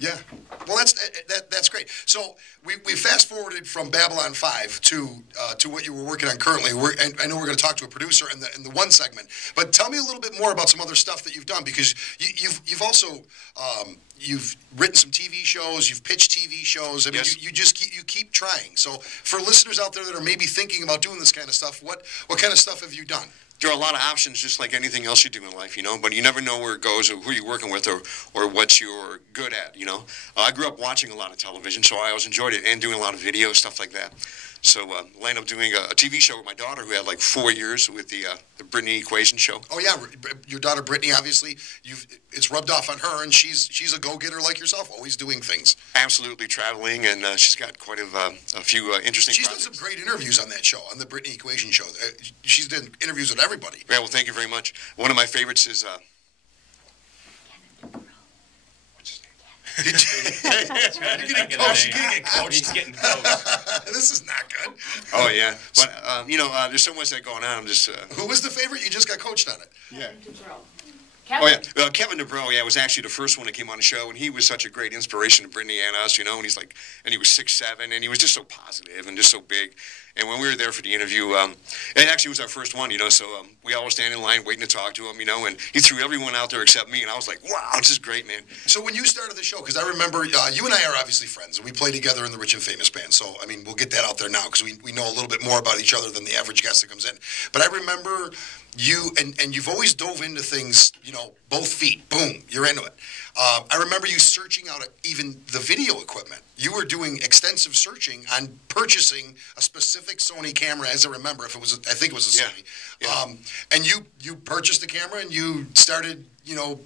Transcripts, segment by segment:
Yeah. Well, that's great. So we fast forwarded from Babylon 5 to what you were working on currently. And I know we're going to talk to a producer in the one segment, but tell me a little bit more about some other stuff that you've done, because you've also you've written some TV shows, you've pitched TV shows. I mean, Yes. you keep trying. So for listeners out there that are maybe thinking about doing this kind of stuff, what kind of stuff have you done? There are a lot of options, just like anything else you do in life, but you never know where it goes or who you're working with or what you're good at, I grew up watching a lot of television, so I always enjoyed it, and doing a lot of video, stuff like that. So I ended up doing a TV show with my daughter, who had like 4 years, with the Brittany Equation show. Oh yeah, your daughter Brittany, obviously, it's rubbed off on her, and she's a go-getter like yourself, always doing things. Absolutely, traveling, and she's got quite a few interesting She's projects. done some great interviews on that show, on the Brittany Equation show. She's done interviews with everybody. Yeah, well, thank you very much. One of my favorites is... You're getting coached. You're getting coached. He's getting coached. This is not good. Oh, yeah. But, there's so much that going on. I'm just... Who was the favorite? You just got coached on it. Yeah. Kevin. Oh, yeah. Kevin DeBro, was actually the first one that came on the show, and he was such a great inspiration to Brittany and us, and he was 6'7", and he was just so positive and just so big. And when we were there for the interview, it actually was our first one, so we all were standing in line waiting to talk to him, and he threw everyone out there except me, and I was like, wow, this is great, man. So when you started the show, because I remember you and I are obviously friends, and we play together in the Rich and Famous band, so, I mean, we'll get that out there now, because we know a little bit more about each other than the average guest that comes in. But I remember you, and you've always dove into things, both feet, boom, you're into it. I remember you searching out even the video equipment. You were doing extensive searching on purchasing a specific Sony camera, as I remember. I think it was a Sony. Yeah. And you purchased the camera and you started,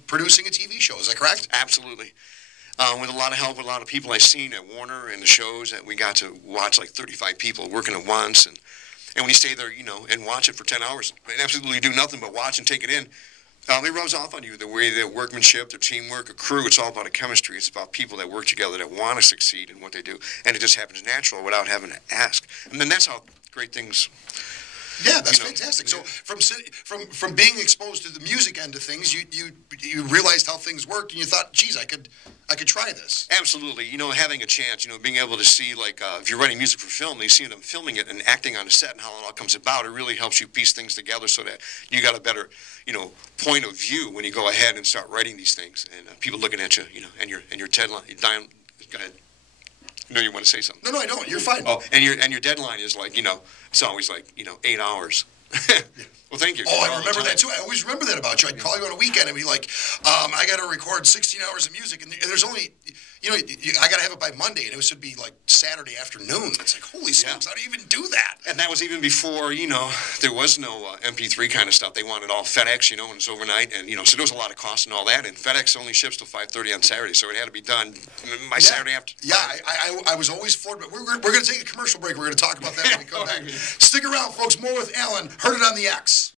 producing a TV show. Is that correct? Absolutely. With a lot of help with a lot of people I've seen at Warner and the shows, that we got to watch like 35 people working at once. And when you stay there, and watch it for 10 hours, and absolutely do nothing but watch and take it in, it rubs off on you, the way their workmanship, their teamwork, a crew. It's all about a chemistry. It's about people that work together, that want to succeed in what they do. And it just happens natural without having to ask. And then that's how great things... Yeah, that's fantastic. So from being exposed to the music end of things, you realized how things worked, and you thought, geez, I could try this. Absolutely. Having a chance, being able to see, like, if you're writing music for film, you see them filming it and acting on a set and how it all comes about, it really helps you piece things together so that you got a better, point of view when you go ahead and start writing these things. And people looking at you, and your deadline, go ahead. You want to say something? No, I don't. You're fine. Oh, and your deadline is like, it's always like, 8 hours. Well, thank you. Oh, I remember that too. I always remember that about you. I'd call you on a weekend and be like, I got to record 16 hours of music, and there's only, I got to have it by Monday, and it would be like Saturday afternoon. It's like, holy smokes, how do you even do that? And that was even before, there was no MP3 kind of stuff. They wanted all FedEx, and it's overnight, and, so there was a lot of cost and all that, and FedEx only ships till 5:30 on Saturday, so it had to be done by Saturday after. Yeah, I was always floored, but we're going to take a commercial break. We're going to talk about that when we come back. Stick around, folks. More with Alan. Heard it on the X.